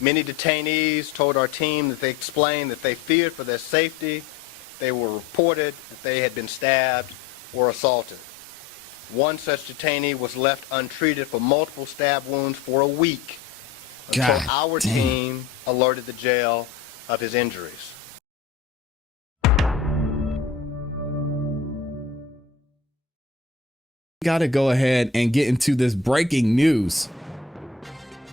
Many detainees told our team that they explained that they feared for their safety. They were reported that they had been stabbed or assaulted. One such detainee was left untreated for multiple stab wounds for a week until our team alerted the jail of his injuries. Got to go ahead and get into this breaking news.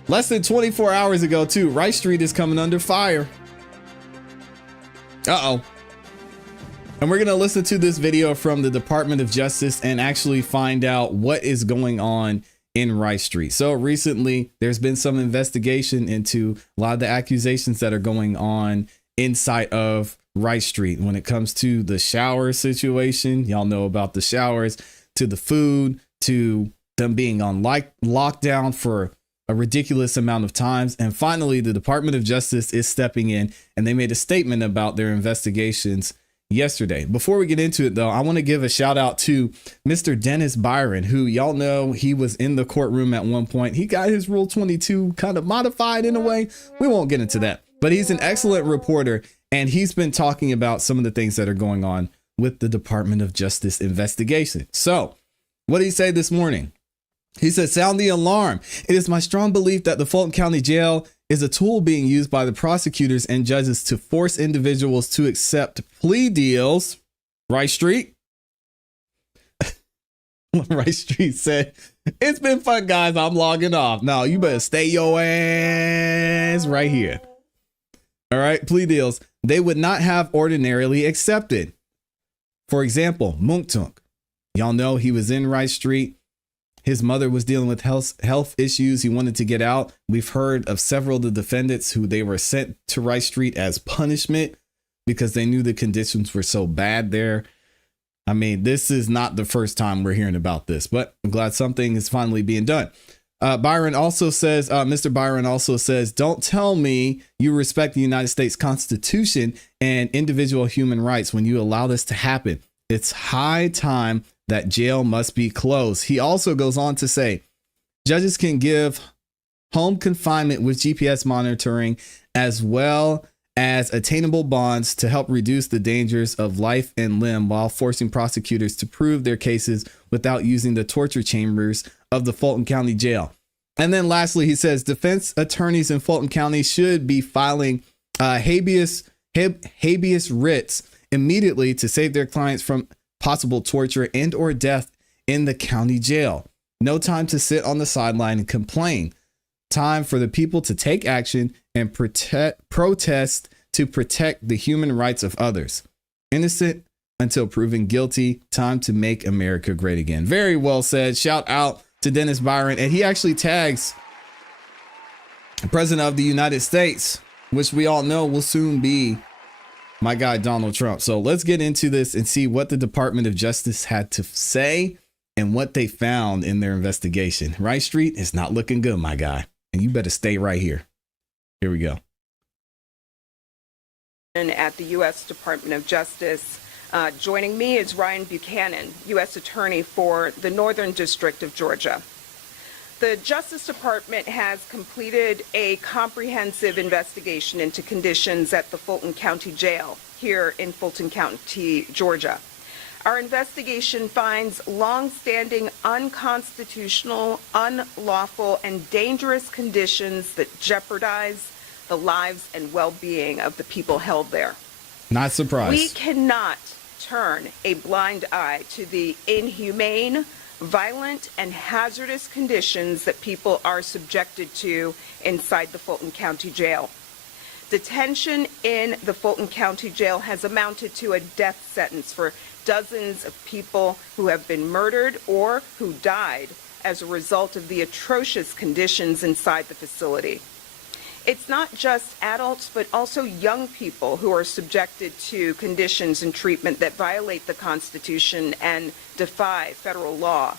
Less than 24 hours ago, too, Rice Street is coming under fire. Uh-oh. And we're going to listen to this video from the Department of Justice and actually find out what is going on in Rice Street. So recently, there's been some investigation into a lot of the accusations that are going on inside of Rice Street when it comes to the shower situation. Y'all know about the showers, to the food, to them being on lockdown for a ridiculous amount of times. And finally, the Department of Justice is stepping in and they made a statement about their investigations yesterday. Before we get into it, though, I want to give a shout out to Mr. Dennis Byron, who y'all know he was in the courtroom at one point. He got his Rule 22 kind of modified in a way. We won't get into that, but he's an excellent reporter and he's been talking about some of the things that are going on with the Department of Justice investigation. So what did he say this morning? He said, sound the alarm. It is my strong belief that the Fulton County Jail is a tool being used by the prosecutors and judges to force individuals to accept plea deals. Rice Street. Rice Street said, it's been fun, guys. I'm logging off. No, you better stay your ass right here. All right. Plea deals they would not have ordinarily accepted. For example, Munktunk. Y'all know he was in Rice Street. His mother was dealing with health issues. He wanted to get out. We've heard of several of the defendants who they were sent to Rice Street as punishment because they knew the conditions were so bad there. I mean, this is not the first time we're hearing about this, but I'm glad something is finally being done. Byron also says, Mr. Byron also says, don't tell me you respect the United States Constitution and individual human rights when you allow this to happen. It's high time that jail must be closed. He also goes on to say, judges can give home confinement with GPS monitoring as well as attainable bonds to help reduce the dangers of life and limb while forcing prosecutors to prove their cases without using the torture chambers of the Fulton County Jail. And then lastly, he says defense attorneys in Fulton County should be filing habeas writs immediately to save their clients from possible torture and or death in the county jail. No time to sit on the sideline and complain. Time for the people to take action and protest to protect the human rights of others. Innocent until proven guilty. Time to make America great again. Very well said. Shout out to Dennis Byron. And he actually tags the President of the United States, which we all know will soon be my guy, Donald Trump. So let's get into this and see what the Department of Justice had to say and what they found in their investigation. Rice Street is not looking good, my guy. And you better stay right here. Here we go. At the U.S. Department of Justice. Joining me is Ryan Buchanan, U.S. Attorney for the Northern District of Georgia. The Justice Department has completed a comprehensive investigation into conditions at the Fulton County Jail here in Fulton County, Georgia. Our investigation finds long-standing unconstitutional, unlawful, and dangerous conditions that jeopardize the lives and well-being of the people held there. Not surprised. We cannot turn a blind eye to the inhumane, violent, and hazardous conditions that people are subjected to inside the Fulton County Jail. Detention in the Fulton County Jail has amounted to a death sentence for dozens of people who have been murdered or who died as a result of the atrocious conditions inside the facility. It's not just adults, but also young people who are subjected to conditions and treatment that violate the Constitution and defy federal law.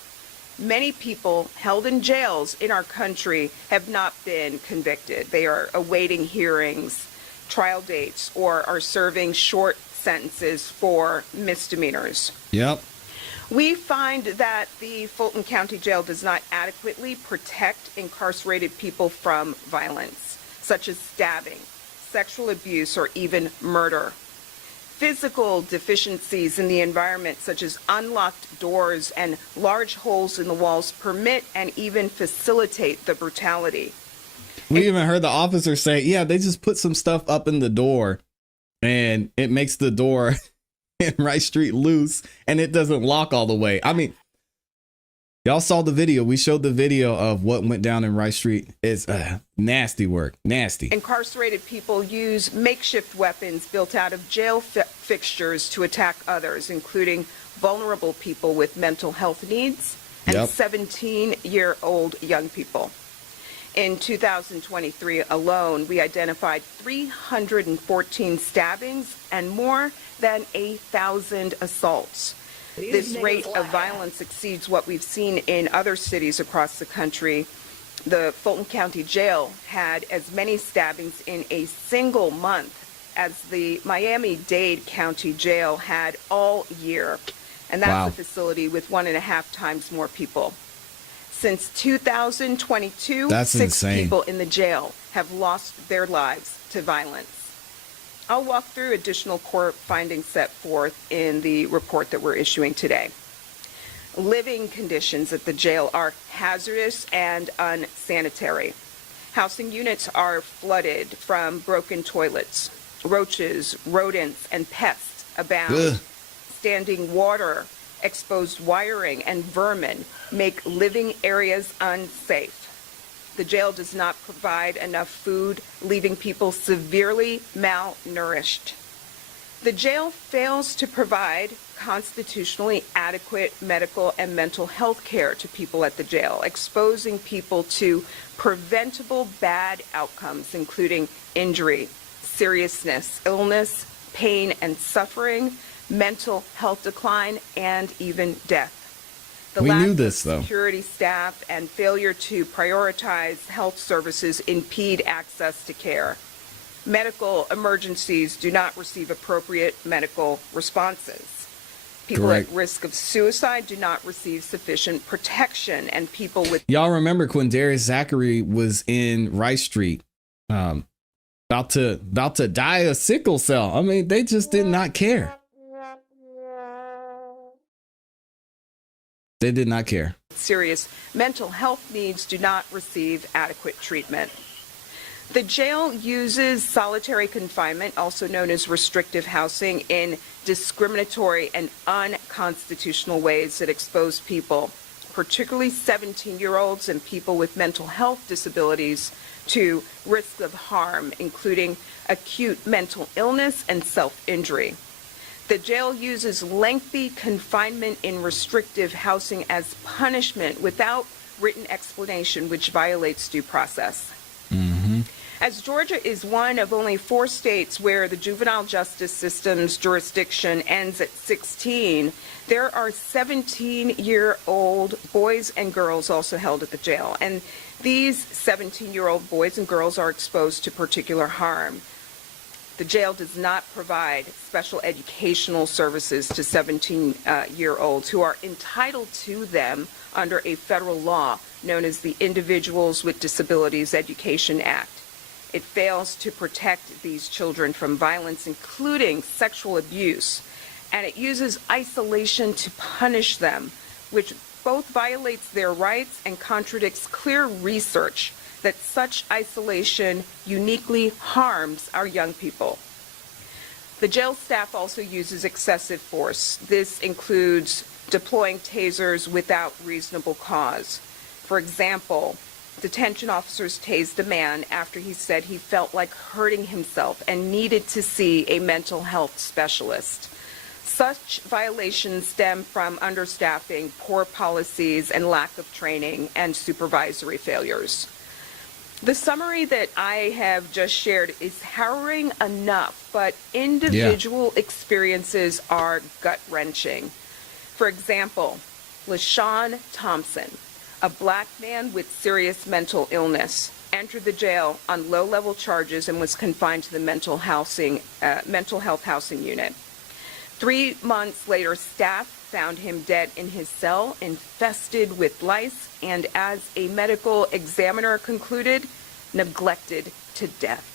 Many people held in jails in our country have not been convicted. They are awaiting hearings, trial dates, or are serving short sentences for misdemeanors. Yep. We find that the Fulton County Jail does not adequately protect incarcerated people from violence. such as stabbing, sexual abuse, or even murder. Physical deficiencies in the environment, such as unlocked doors and large holes in the walls, permit and even facilitate the brutality. We even heard the officer say, yeah, they just put some stuff up in the door and it makes the door in Rice Street loose and it doesn't lock all the way. I mean, y'all saw the video. We showed the video of what went down in Rice Street. It's nasty work. Nasty. Incarcerated people use makeshift weapons built out of jail fixtures to attack others, including vulnerable people with mental health needs and 17-year-old young people. In 2023 alone, we identified 314 stabbings and more than 1,000 assaults. This rate of violence exceeds what we've seen in other cities across the country. The Fulton County Jail had as many stabbings in a single month as the Miami-Dade County Jail had all year. And that's a facility with 1.5 times more people. Since 2022, that's 6 insane. people in the jail have lost their lives to violence. I'll walk through additional core findings set forth in the report that we're issuing today. Living conditions at the jail are hazardous and unsanitary. Housing units are flooded from broken toilets. Roaches, rodents, and pests abound. Ugh. Standing water, exposed wiring, and vermin make living areas unsafe. The jail does not provide enough food, leaving people severely malnourished. The jail fails to provide constitutionally adequate medical and mental health care to people at the jail, exposing people to preventable bad outcomes, including injury, seriousness, illness, pain and suffering, mental health decline, and even death. The We lack knew this, of though. security staff and failure to prioritize health services impede access to care. Medical emergencies do not receive appropriate medical responses. People Correct. at risk of suicide do not receive sufficient protection, and people with Y'all remember Quindarius Zachary was in Rice Street, about to die of sickle cell. I mean, they just did not care. They did not care. serious mental health needs do not receive adequate treatment. The jail uses solitary confinement, also known as restrictive housing, in discriminatory and unconstitutional ways that expose people, particularly 17-year-olds and people with mental health disabilities, to risk of harm, including acute mental illness and self-injury. The jail uses lengthy confinement in restrictive housing as punishment without written explanation, which violates due process. As Georgia is one of only 4 states where the juvenile justice system's jurisdiction ends at 16, there are 17-year-old boys and girls also held at the jail. And these 17-year-old boys and girls are exposed to particular harm. The jail does not provide special educational services to 17-year-olds who are entitled to them under a federal law known as the Individuals with Disabilities Education Act. It fails to protect these children from violence, including sexual abuse, and it uses isolation to punish them, which both violates their rights and contradicts clear research that such isolation uniquely harms our young people. The jail staff also uses excessive force. This includes deploying tasers without reasonable cause. For example, detention officers tased a man after he said he felt like hurting himself and needed to see a mental health specialist. Such violations stem from understaffing, poor policies, and lack of training and supervisory failures. The summary that I have just shared is harrowing enough, but individual experiences are gut-wrenching. For example, LaShawn Thompson, a black man with serious mental illness, entered the jail on low-level charges and was confined to the mental health housing unit. 3 months later, staff found him dead in his cell, infested with lice, and as a medical examiner concluded, neglected to death.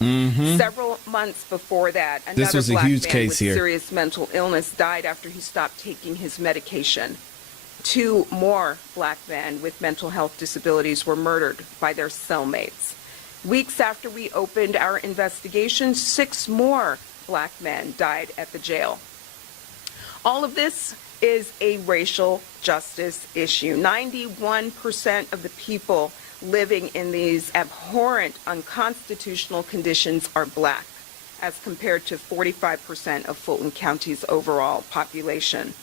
Mm-hmm. Several months before that, This another was a black huge man case with here. serious mental illness died after he stopped taking his medication. 2 more black men with mental health disabilities were murdered by their cellmates. Weeks after we opened our investigation, 6 more black men died at the jail. All of this is a racial justice issue. 91% of the people living in these abhorrent, unconstitutional conditions are black, as compared to 45% of Fulton County's overall population.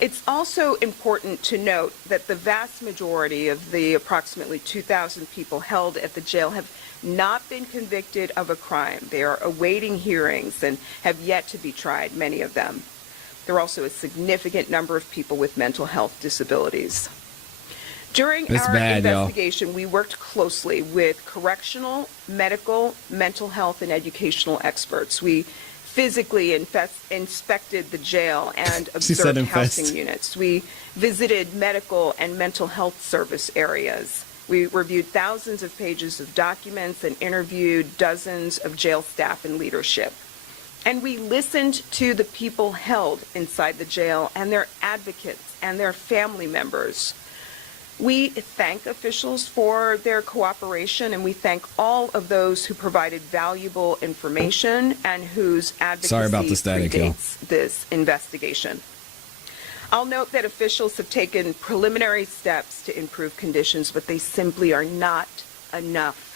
It's also important to note that the vast majority of the approximately 2,000 people held at the jail have not been convicted of a crime. They are awaiting hearings and have yet to be tried, many of them. There are also a significant number of people with mental health disabilities. During It's our bad, y'all. investigation, we worked closely with correctional, medical, mental health, and educational experts. We physically inspected the jail and She said observed infest. housing units. We visited medical and mental health service areas. We reviewed thousands of pages of documents and interviewed dozens of jail staff and leadership. And we listened to the people held inside the jail and their advocates and their family members. We thank officials for their cooperation, and we thank all of those who provided valuable information and whose advocacy Sorry about the static, y'all. predates this investigation. I'll note that officials have taken preliminary steps to improve conditions, but they simply are not enough.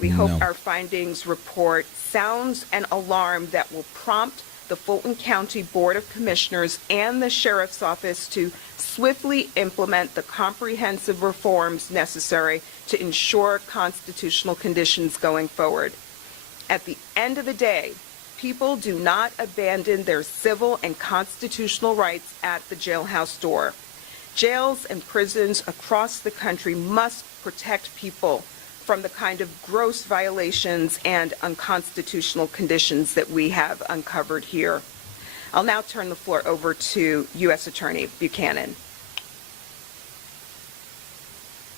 We hope No. our findings report sounds an alarm that will prompt the Fulton County Board of Commissioners and the Sheriff's Office to swiftly implement the comprehensive reforms necessary to ensure constitutional conditions going forward. At the end of the day, people do not abandon their civil and constitutional rights at the jailhouse door. Jails and prisons across the country must protect people from the kind of gross violations and unconstitutional conditions that we have uncovered here. I'll now turn the floor over to U.S. Attorney Buchanan.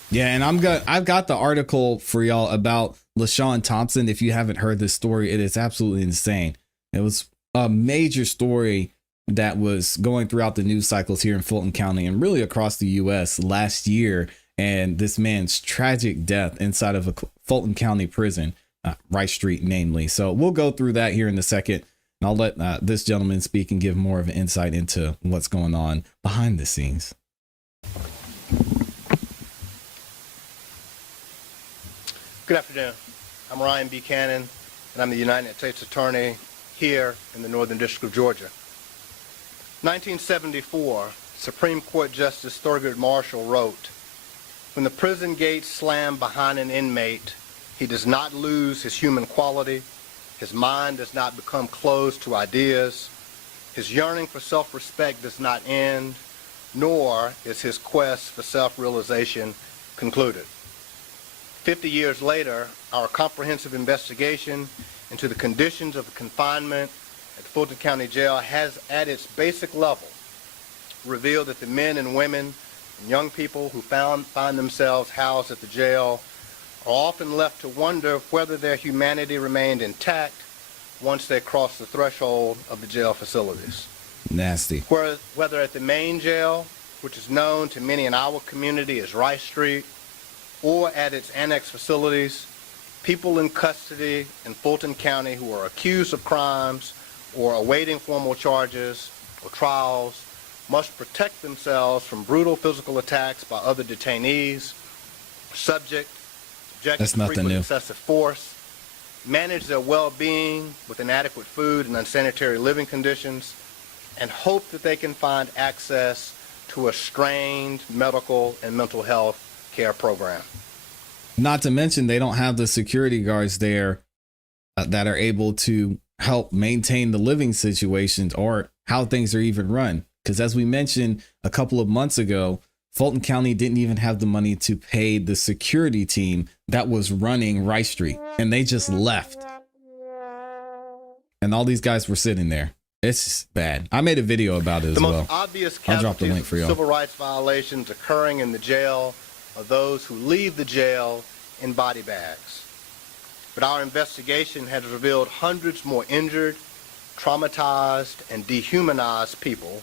Yeah, and I've got the article for y'all about LaShawn Thompson. If you haven't heard this story, it is absolutely insane. It was a major story that was going throughout the news cycles here in Fulton County and really across the U.S. last year. And this man's tragic death inside of a Fulton County prison, Rice Street, namely. So we'll go through that here in a second. And I'll let this gentleman speak and give more of an insight into what's going on behind the scenes. Good afternoon. I'm Ryan Buchanan, and I'm the United States Attorney here in the Northern District of Georgia. 1974, Supreme Court Justice Thurgood Marshall wrote, "When the prison gates slam behind an inmate, he does not lose his human quality, his mind does not become closed to ideas, his yearning for self-respect does not end, nor is his quest for self-realization concluded." 50 years later, our comprehensive investigation into the conditions of confinement at Fulton County Jail has, at its basic level, revealed that the men and women and young people who find themselves housed at the jail are often left to wonder whether their humanity remained intact once they crossed the threshold of the jail facilities. Nasty. Whether at the main jail, which is known to many in our community as Rice Street, or at its annex facilities, people in custody in Fulton County who are accused of crimes or awaiting formal charges or trials must protect themselves from brutal physical attacks by other detainees, subject to frequent excessive force, manage their well-being with inadequate food and unsanitary living conditions, and hope that they can find access to a strained medical and mental health care program. Not to mention they don't have the security guards there that are able to help maintain the living situations or how things are even run. Because as we mentioned a couple of months ago, Fulton County didn't even have the money to pay the security team that was running Rice Street, and they just left. And all these guys were sitting there. It's bad. I made a video about it as well. The most obvious I'll drop the link for casualties of y'all. civil rights violations occurring in the jail are those who leave the jail in body bags. but our investigation has revealed hundreds more injured, traumatized, and dehumanized people,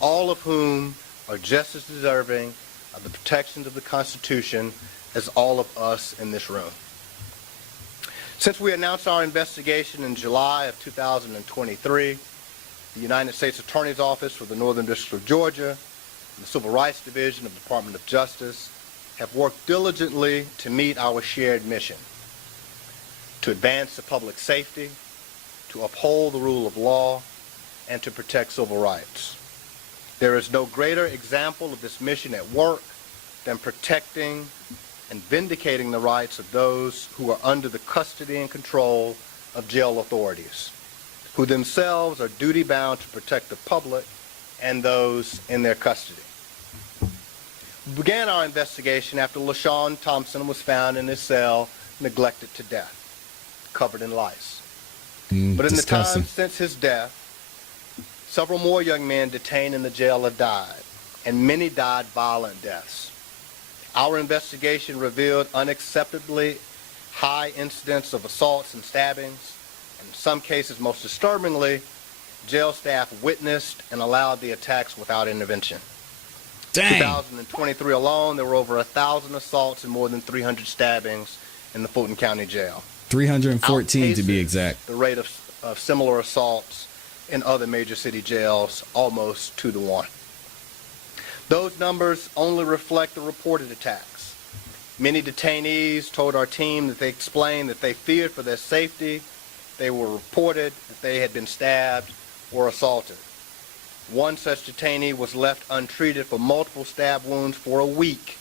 all of whom are just as deserving of the protections of the Constitution as all of us in this room. Since we announced our investigation in July of 2023, the United States Attorney's Office for the Northern District of Georgia and the Civil Rights Division of the Department of Justice have worked diligently to meet our shared mission: to advance the public safety, to uphold the rule of law, and to protect civil rights. There is no greater example of this mission at work than protecting and vindicating the rights of those who are under the custody and control of jail authorities, who themselves are duty-bound to protect the public and those in their custody. We began our investigation after LaShawn Thompson was found in his cell, neglected to death, covered in lice. But in disgusting. the time since his death, several more young men detained in the jail have died, and many died violent deaths. Our investigation revealed unacceptably high incidents of assaults and stabbings, and in some cases, most disturbingly, jail staff witnessed and allowed the attacks without intervention. Dang. 2023 alone, there were over 1,000 assaults and more than 300 stabbings in the Fulton County Jail. 314 to be exact. The rate of similar assaults in other major city jails, almost 2 to 1. Those numbers only reflect the reported attacks. Many detainees told our team that they explained that they feared for their safety. They were reported that they had been stabbed or assaulted. One such detainee was left untreated for multiple stab wounds for a week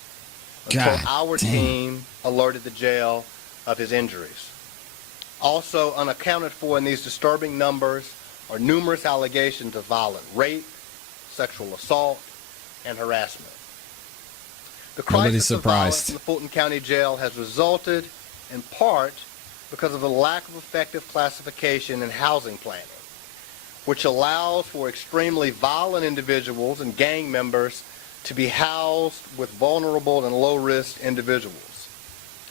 until God our damn. team alerted the jail of his injuries. Also unaccounted for in these disturbing numbers are numerous allegations of violent rape, sexual assault, and harassment. The Nobody's crisis of violence surprised. in the Fulton County Jail has resulted in part because of the lack of effective classification and housing planning, which allows for extremely violent individuals and gang members to be housed with vulnerable and low-risk individuals.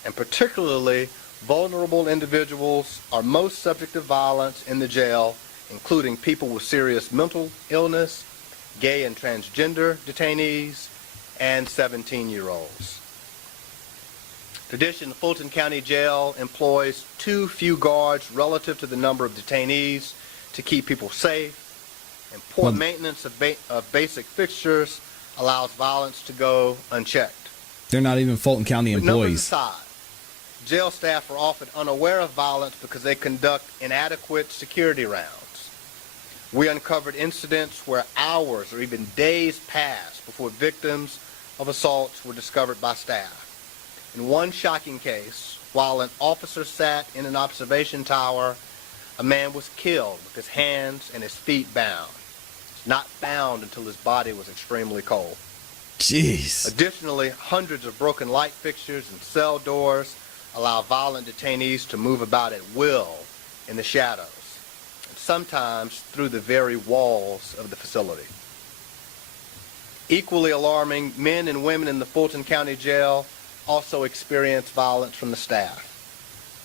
And particularly, vulnerable individuals are most subject to violence in the jail, including people with serious mental illness, gay and transgender detainees, and 17-year-olds. In addition, the Fulton County Jail employs too few guards relative to the number of detainees to keep people safe, and poor maintenance of basic fixtures allows violence to go unchecked. They're not even Fulton County With numbers employees. aside, jail staff are often unaware of violence because they conduct inadequate security rounds. We uncovered incidents where hours or even days passed before victims of assaults were discovered by staff. In one shocking case, while an officer sat in an observation tower, a man was killed with his hands and his feet bound. Not found until his body was extremely cold. Jeez. Additionally, hundreds of broken light fixtures and cell doors allow violent detainees to move about at will in the shadows, and sometimes through the very walls of the facility. Equally alarming, men and women in the Fulton County Jail also experience violence from the staff.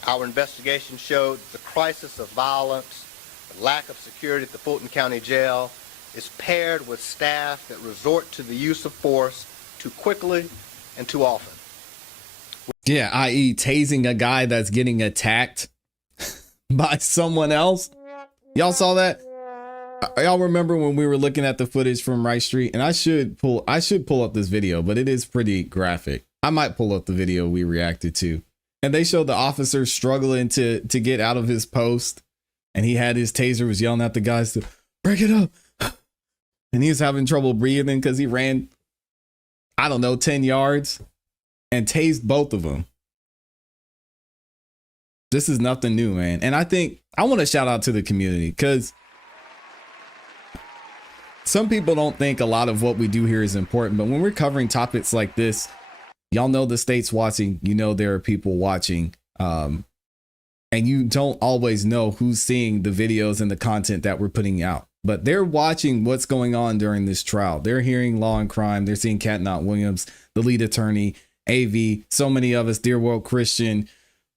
Our investigation showed that the crisis of violence, the lack of security at the Fulton County Jail, is paired with staff that resort to the use of force too quickly and too often. Yeah, i.e. tasing a guy that's getting attacked by someone else. Y'all saw that? Y'all remember when we were looking at the footage from Rice Street? And I should pull up this video, but it is pretty graphic. I might pull up the video we reacted to. And they showed the officer struggling to get out of his post. And he had his taser, was yelling at the guys to break it up. And he was having trouble breathing because he ran, I don't know, 10 yards and tased both of them. This is nothing new, man. And I think I want to shout out to the community because some people don't think a lot of what we do here is important. But when we're covering topics like this, y'all know the state's watching. You know there are people watching. And you don't always know who's seeing the videos and the content that we're putting out. But they're watching what's going on during this trial. They're hearing Law and Crime. They're seeing Cat Williams, the lead attorney, AV, so many of us, Dear World Christian,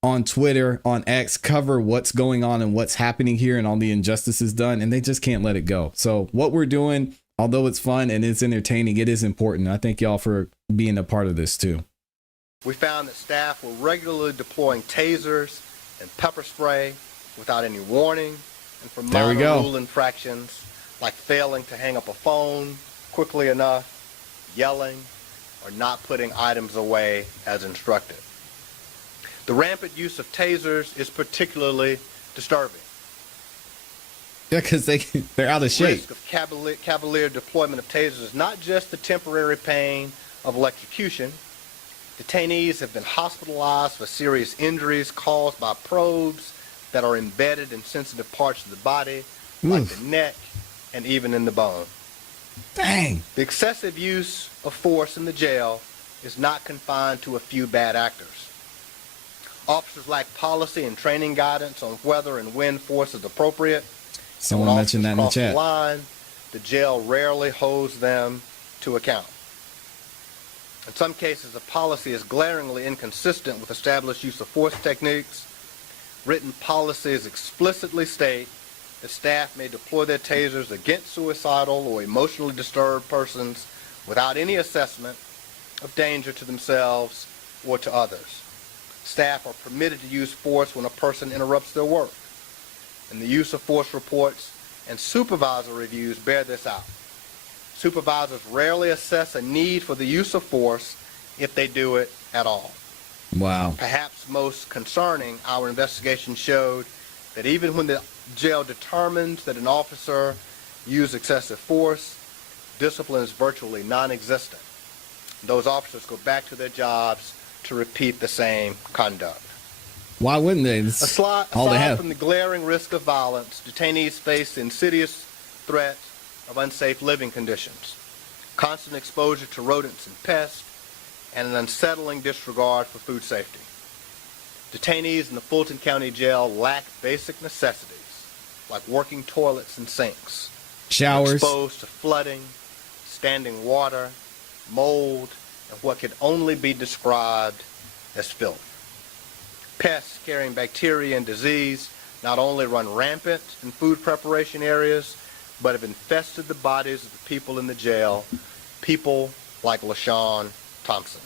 on Twitter, on X, cover what's going on and what's happening here and all the injustices done, and they just can't let it go. So what we're doing, although it's fun and it's entertaining, it is important. I thank y'all for being a part of this too. We found that staff were regularly deploying tasers and pepper spray without any warning, and for There we minor go. rule infractions like failing to hang up a phone quickly enough, yelling, or not putting items away as instructed. The rampant use of tasers is particularly disturbing. Yeah, because they're out of shape. Risk of cavalier deployment of tasers is not just the temporary pain of electrocution. Detainees have been hospitalized for serious injuries caused by probes that are embedded in sensitive parts of the body, like the neck and even in the bone. Dang. The excessive use of force in the jail is not confined to a few bad actors. Officers lack policy and training guidance on whether and when force is appropriate. Someone When mentioned that in the officers cross chat. the line, the jail rarely holds them to account. In some cases, the policy is glaringly inconsistent with established use of force techniques. Written policies explicitly state that staff may deploy their tasers against suicidal or emotionally disturbed persons without any assessment of danger to themselves or to others. Staff are permitted to use force when a person interrupts their work, and the use of force reports and supervisor reviews bear this out. Supervisors rarely assess a need for the use of force if they do it at all. Wow. Perhaps most concerning, our investigation showed that even when the jail determines that an officer used excessive force, discipline is virtually non-existent. Those officers go back to their jobs to repeat the same conduct. Why wouldn't they? It's Aside all they have. from the glaring risk of violence, detainees face the insidious threat of unsafe living conditions, constant exposure to rodents and pests, and an unsettling disregard for food safety. Detainees in the Fulton County Jail lack basic necessities like working toilets and sinks, Showers. exposed to flooding, standing water, mold, and what can only be described as filth. Pests carrying bacteria and disease not only run rampant in food preparation areas, but have infested the bodies of the people in the jail, people like LaShawn Thompson.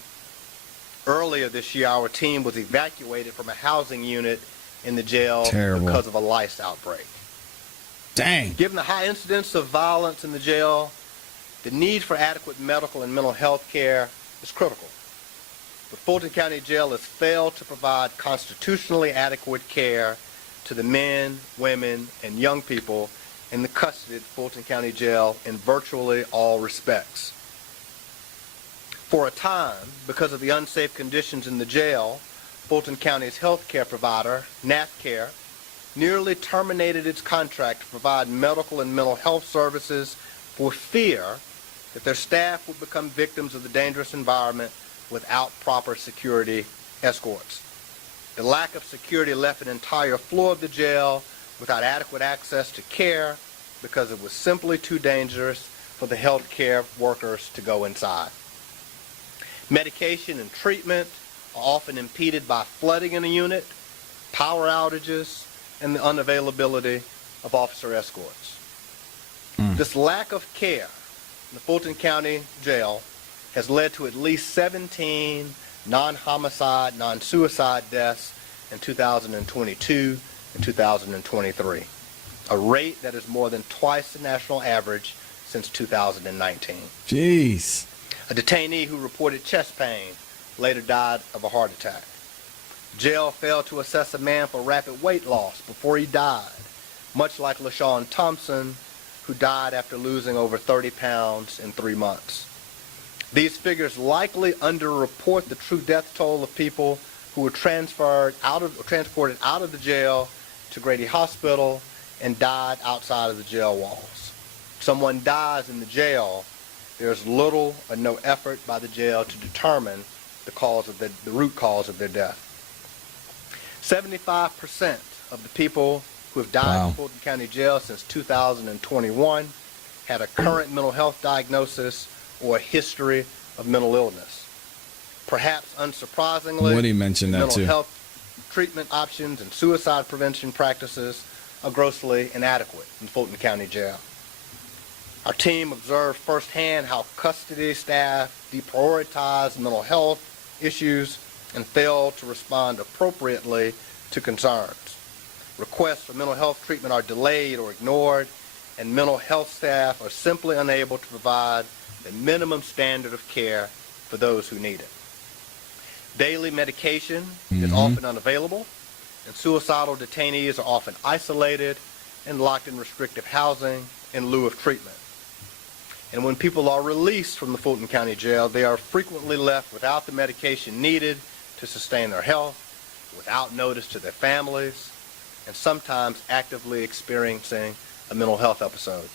Earlier this year, our team was evacuated from a housing unit in the jail Terrible. because of a lice outbreak. Dang. Given the high incidence of violence in the jail, the need for adequate medical and mental health care is critical. But Fulton County Jail has failed to provide constitutionally adequate care to the men, women, and young people in the custody of Fulton County Jail in virtually all respects. For a time, because of the unsafe conditions in the jail, Fulton County's health care provider, NathCare, nearly terminated its contract to provide medical and mental health services for fear that their staff would become victims of the dangerous environment without proper security escorts. The lack of security left an entire floor of the jail without adequate access to care because it was simply too dangerous for the health care workers to go inside. Medication and treatment are often impeded by flooding in a unit, power outages, and the unavailability of officer escorts. This lack of care in the Fulton County Jail has led to at least 17 non-homicide, non-suicide deaths in 2022 and 2023, a rate that is more than twice the national average since 2019. Jeez. A detainee who reported chest pain later died of a heart attack. Jail failed to assess a man for rapid weight loss before he died, much like LaShawn Thompson, who died after losing over 30 pounds in 3 months. These figures likely underreport the true death toll of people who were transported out of the jail to Grady Hospital and died outside of the jail walls. If someone dies in the jail, there's little or no effort by the jail to determine the root cause of their death. 75% of the people who have died in Fulton County Jail since 2021 had a current mental health diagnosis or a history of mental illness. Perhaps unsurprisingly, Woody mentioned that mental too. health treatment options and suicide prevention practices are grossly inadequate in Fulton County Jail. Our team observed firsthand how custody staff deprioritize mental health issues and fail to respond appropriately to concerns. Requests for mental health treatment are delayed or ignored, and mental health staff are simply unable to provide the minimum standard of care for those who need it. Daily medication is often unavailable, and suicidal detainees are often isolated and locked in restrictive housing in lieu of treatment. And when people are released from the Fulton County Jail, they are frequently left without the medication needed to sustain their health, without notice to their families, and sometimes actively experiencing a mental health episode.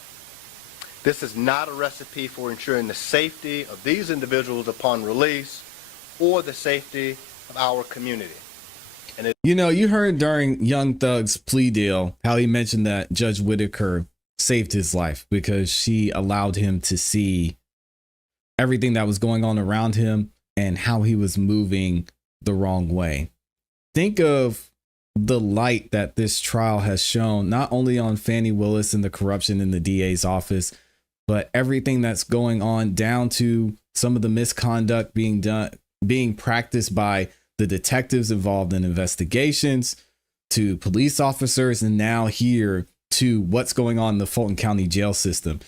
This is not a recipe for ensuring the safety of these individuals upon release or the safety of our community. And you heard during Young Thug's plea deal how he mentioned that Judge Whitaker saved his life because she allowed him to see everything that was going on around him and how he was moving the wrong way. Think of the light that this trial has shown, not only on Fannie Willis and the corruption in the DA's office, but everything that's going on down to some of the misconduct being practiced by the detectives involved in investigations, to police officers, and now here to what's going on in the Fulton County jail system.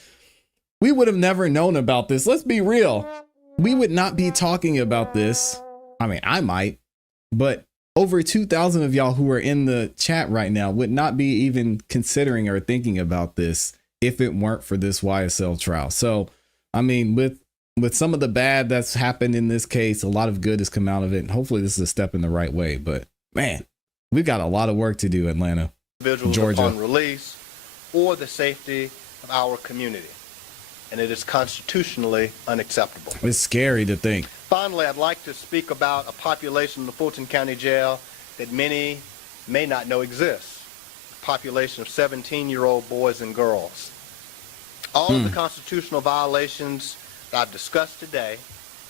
We would have never known about this. Let's be real. We would not be talking about this. I mean, I might, but over 2,000 of y'all who are in the chat right now would not be even considering or thinking about this if it weren't for this YSL trial. So, I mean, with some of the bad that's happened in this case, a lot of good has come out of it. And hopefully this is a step in the right way. But man, we've got a lot of work to do, Atlanta, Georgia. Upon release or the safety of our community. And it is constitutionally unacceptable. It's scary to think. Finally, I'd like to speak about a population in the Fulton County Jail that many may not know exists. A population of 17-year-old boys and girls. All of the constitutional violations that I've discussed today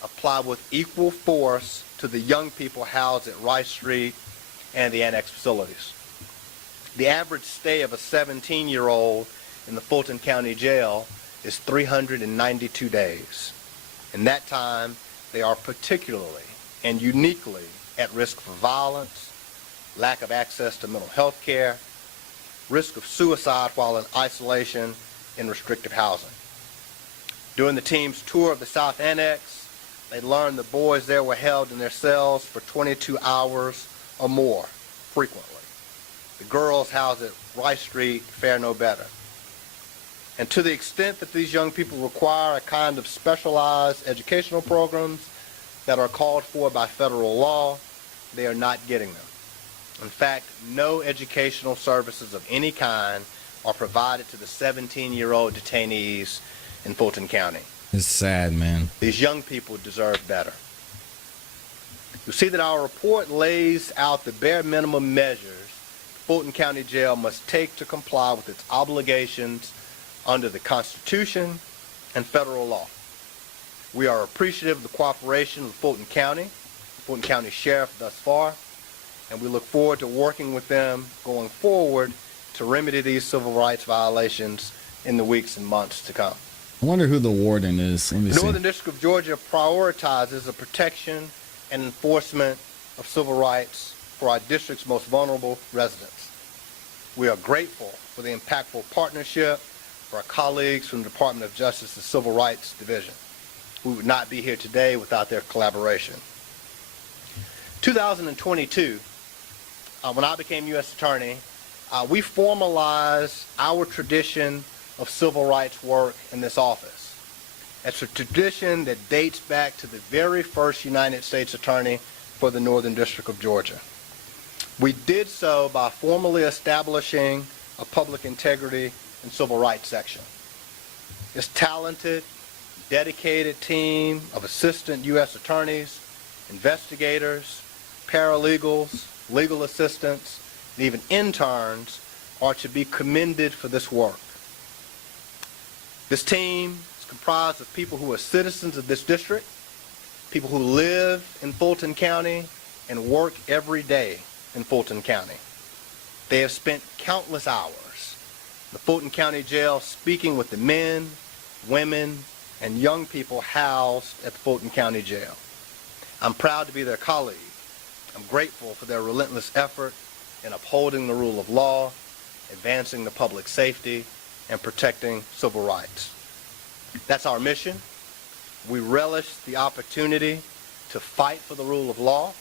apply with equal force to the young people housed at Rice Street and the annex facilities. The average stay of a 17-year-old in the Fulton County Jail is 392 days. In that time, they are particularly and uniquely at risk for violence, lack of access to mental health care, risk of suicide while in isolation in restrictive housing. During the team's tour of the South Annex, they learned the boys there were held in their cells for 22 hours or more, frequently. The girls housed at Rice Street fare no better. And to the extent that these young people require a kind of specialized educational programs that are called for by federal law, they are not getting them. In fact, no educational services of any kind are provided to the 17-year-old detainees in Fulton County. It's sad, man. These young people deserve better. You see that our report lays out the bare minimum measures Fulton County Jail must take to comply with its obligations under the Constitution and federal law. We are appreciative of the cooperation of Fulton County Sheriff thus far, and we look forward to working with them going forward to remedy these civil rights violations in the weeks and months to come. I wonder who the warden is. Let me see. The Northern District of Georgia prioritizes the protection and enforcement of civil rights for our district's most vulnerable residents. We are grateful for the impactful partnership for our colleagues from the Department of Justice's Civil Rights Division. We would not be here today without their collaboration. 2022, when I became U.S. Attorney, we formalized our tradition of civil rights work in this office. It's a tradition that dates back to the very first United States Attorney for the Northern District of Georgia. We did so by formally establishing a public integrity and civil rights section. This talented, dedicated team of assistant U.S. attorneys, investigators, paralegals, legal assistants, and even interns are to be commended for this work. This team is comprised of people who are citizens of this district, people who live in Fulton County and work every day in Fulton County. They have spent countless hours in the Fulton County Jail speaking with the men, women, and young people housed at the Fulton County Jail. I'm proud to be their colleague. I'm grateful for their relentless effort in upholding the rule of law, advancing the public safety, and protecting civil rights. That's our mission. We relish the opportunity to fight for the rule of law,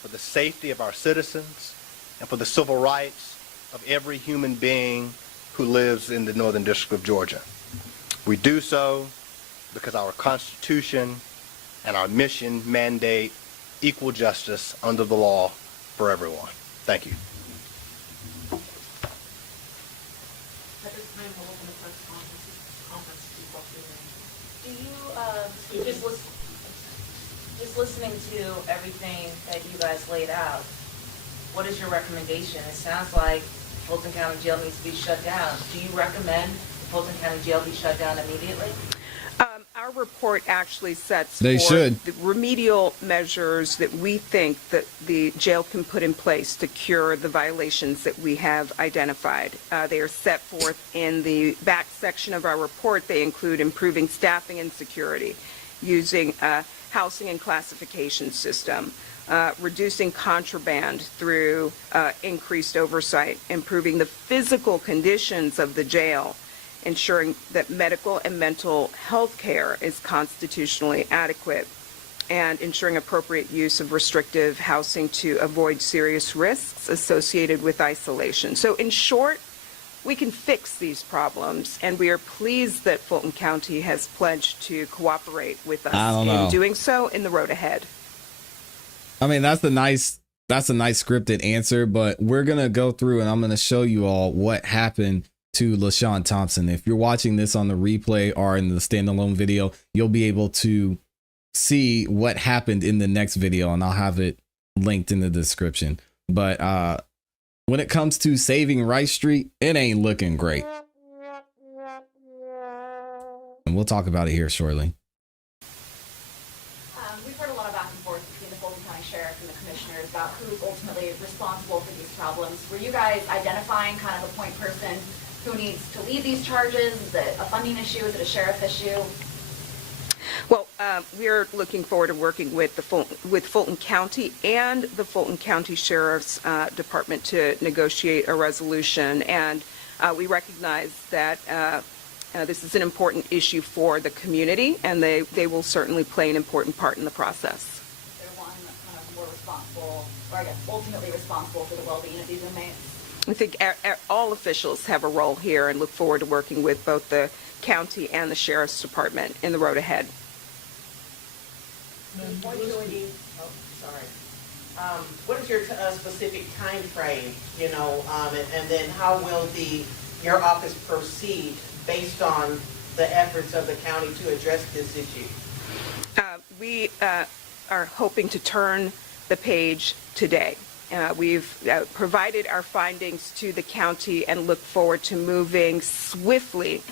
for the safety of our citizens, and for the civil rights of every human being who lives in the Northern District of Georgia. We do so because our Constitution and our mission mandate equal justice under the law for everyone. Thank you. At this time, we'll open the press conference to public hearing. Do you, just listening to everything that you guys laid out, what is your recommendation? It sounds like Fulton County Jail needs to be shut down. Do you recommend Fulton County Jail be shut down immediately? Our report actually sets They forth should. the remedial measures that we think that the jail can put in place to cure the violations that we have identified. They are set forth in the back section of our report. They include improving staffing and security, using a housing and classification system, reducing contraband through increased oversight, improving the physical conditions of the jail, ensuring that medical and mental health care is constitutionally adequate, and ensuring appropriate use of restrictive housing to avoid serious risks associated with isolation. So in short, we can fix these problems, and we are pleased that Fulton County has pledged to cooperate with us in doing so in the road ahead. I mean, that's a nice scripted answer, but we're going to go through and I'm going to show you all what happened to LaShawn Thompson. If you're watching this on the replay or in the standalone video, you'll be able to see what happened in the next video, and I'll have it linked in the description. But when it comes to saving Rice Street, it ain't looking great. And we'll talk about it here shortly. We've heard a lot of back and forth between the Fulton County Sheriff and the Commissioners about who's ultimately responsible for these problems. Were you guys identifying kind of a point person who needs to lead these charges? Is it a funding issue? Is it a sheriff issue? Well, we're looking forward to working with Fulton County and the Fulton County Sheriff's Department to negotiate a resolution, and we recognize that this is an important issue for the community, and they will certainly play an important part in the process. They're one kind of more responsible, or I guess ultimately responsible for the well-being of these inmates. I think all officials have a role here, and look forward to working with both the county and the Sheriff's Department in the road ahead. What is your specific time frame, and then how will your office proceed based on the efforts of the county to address this issue? We are hoping to turn the page today. We've provided our findings to the county and look forward to moving swiftly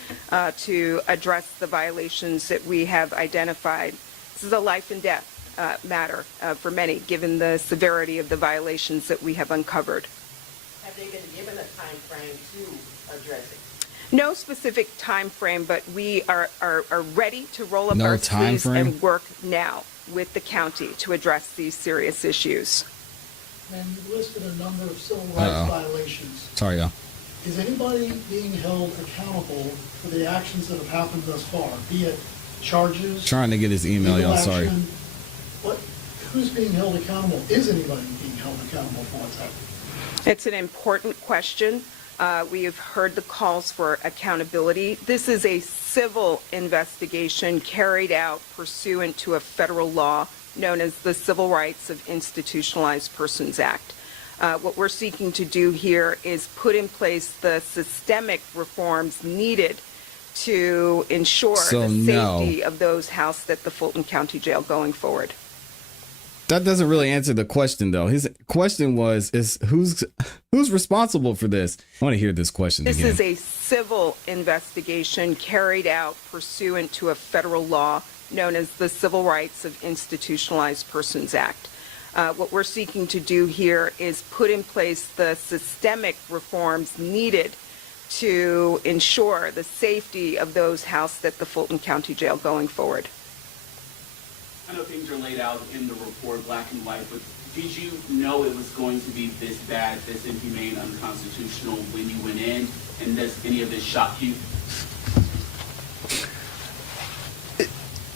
to address the violations that we have identified. This is a life and death matter for many, given the severity of the violations that we have uncovered. Have they been given a time frame to address it? No specific time frame, but we are ready to roll up No our time sleeves frame? and work now with the county to address these serious issues. And you listed a number of civil rights violations. Sorry, y'all. Is anybody being held accountable for the actions that have happened thus far? Be it charges, Trying to get his email, legal y'all. Sorry. action? Who's being held accountable? Is anybody being held accountable for what's happening? It's an important question. We have heard the calls for accountability. This is a civil investigation carried out pursuant to a federal law known as the Civil Rights of Institutionalized Persons Act. What we're seeking to do here is put in place the systemic reforms needed to ensure the safety of those housed at the Fulton County Jail going forward. That doesn't really answer the question, though. His question was, who's responsible for this? I want to hear this question again. This is a civil investigation carried out pursuant to a federal law known as the Civil Rights of Institutionalized Persons Act. What we're seeking to do here is put in place the systemic reforms needed to ensure the safety of those housed at the Fulton County Jail going forward. I know things are laid out in the report, black and white, but did you know it was going to be this bad, this inhumane, unconstitutional when you went in? And does any of this shock you?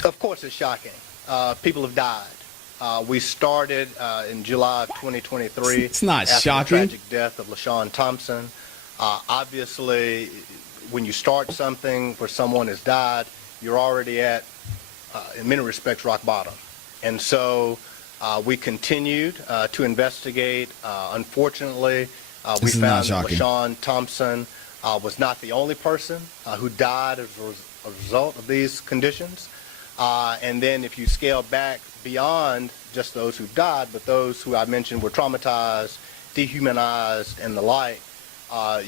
Of course it's shocking. People have died. We started in July of 2023. It's not after shocking. the tragic death of LaShawn Thompson. Obviously, when you start something where someone has died, you're already at, in many respects, rock bottom. And so we continued to investigate. Unfortunately, we This is not found that shocking. LaShawn Thompson was not the only person who died as a result of these conditions. And then if you scale back beyond just those who died, but those who I mentioned were traumatized, dehumanized, and the like,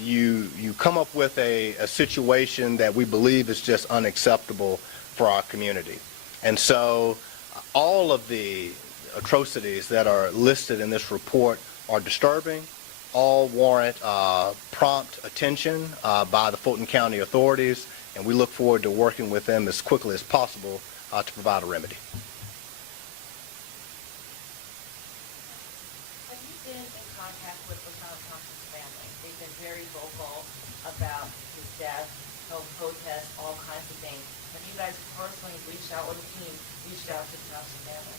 you come up with a situation that we believe is just unacceptable for our community. And so all of the atrocities that are listed in this report are disturbing, all warrant prompt attention by the Fulton County authorities, and we look forward to working with them as quickly as possible to provide a remedy. Have you been in contact with LaShawn Thompson's family? They've been very vocal about his death, held protests, all kinds of things. Have you guys personally reached out, or the team reached out to the Thompson family?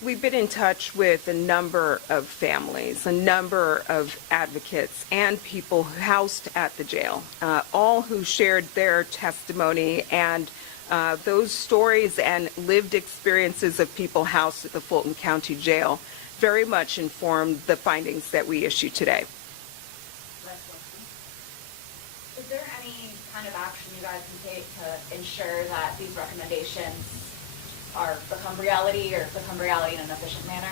We've been in touch with a number of families, a number of advocates, and people housed at the jail, all who shared their testimony, and those stories and lived experiences of people housed at the Fulton County Jail very much informed the findings that we issue today. Is there any kind of action you guys can take to ensure that these recommendations become reality or become reality in an efficient manner?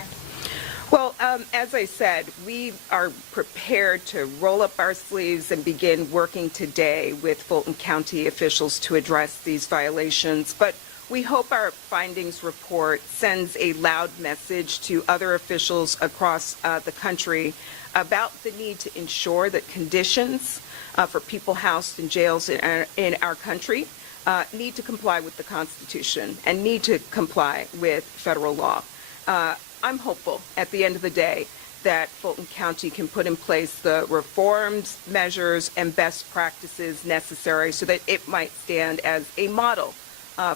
Well, as I said, we are prepared to roll up our sleeves and begin working today with Fulton County officials to address these violations. But we hope our findings report sends a loud message to other officials across the country about the need to ensure that conditions for people housed in jails in our country need to comply with the Constitution and need to comply with federal law. I'm hopeful at the end of the day that Fulton County can put in place the reforms, measures, and best practices necessary so that it might stand as a model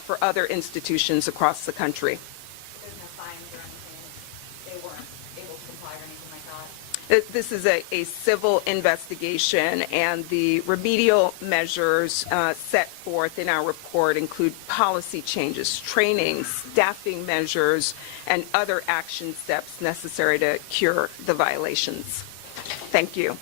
for other institutions across the country. There's no fines or anything, they weren't able to comply or anything like that? This is a civil investigation, and the remedial measures set forth in our report include policy changes, trainings, staffing measures, and other action steps necessary to cure the violations. Thank you.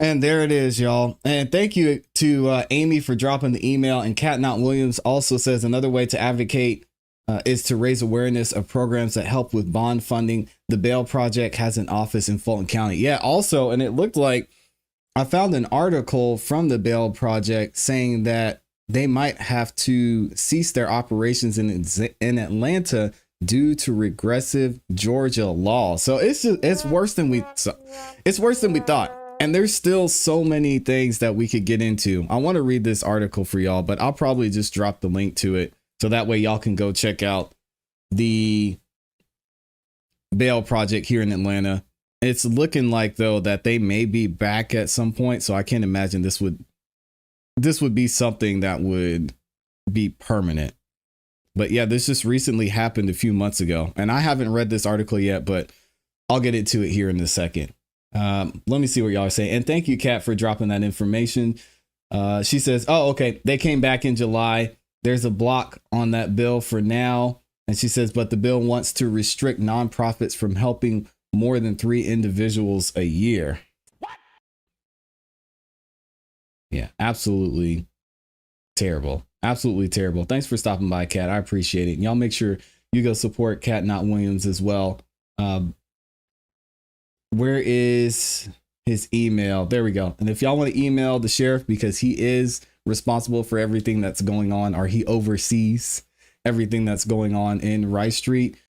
And there it is, y'all. And thank you to Amy for dropping the email. And Kat Knott Williams also says another way to advocate is to raise awareness of programs that help with bond funding. The Bail Project has an office in Fulton County. Yeah, also, and it looked like I found an article from the Bail Project saying that they might have to cease their operations in Atlanta due to regressive Georgia law. So it's worse than we thought. And there's still so many things that we could get into. I want to read this article for y'all, but I'll probably just drop the link to it so that way y'all can go check out the Bail Project here in Atlanta. It's looking like, though, that they may be back at some point, so I can't imagine this would be something that would be permanent. But yeah, this just recently happened a few months ago, and I haven't read this article yet, but I'll get into it here in a second. Let me see what y'all are saying. And thank you, Kat, for dropping that information. She says, oh, okay, they came back in July. There's a block on that bill for now. And she says, but the bill wants to restrict nonprofits from helping more than 3 individuals a year. What? Yeah, absolutely terrible. Absolutely terrible. Thanks for stopping by, Kat. I appreciate it. And y'all make sure you go support Kat Knott Williams as well. Where is his email? There we go. And if y'all want to email the sheriff, because he is responsible for everything that's going on, or he oversees everything that's going on in Rice Street.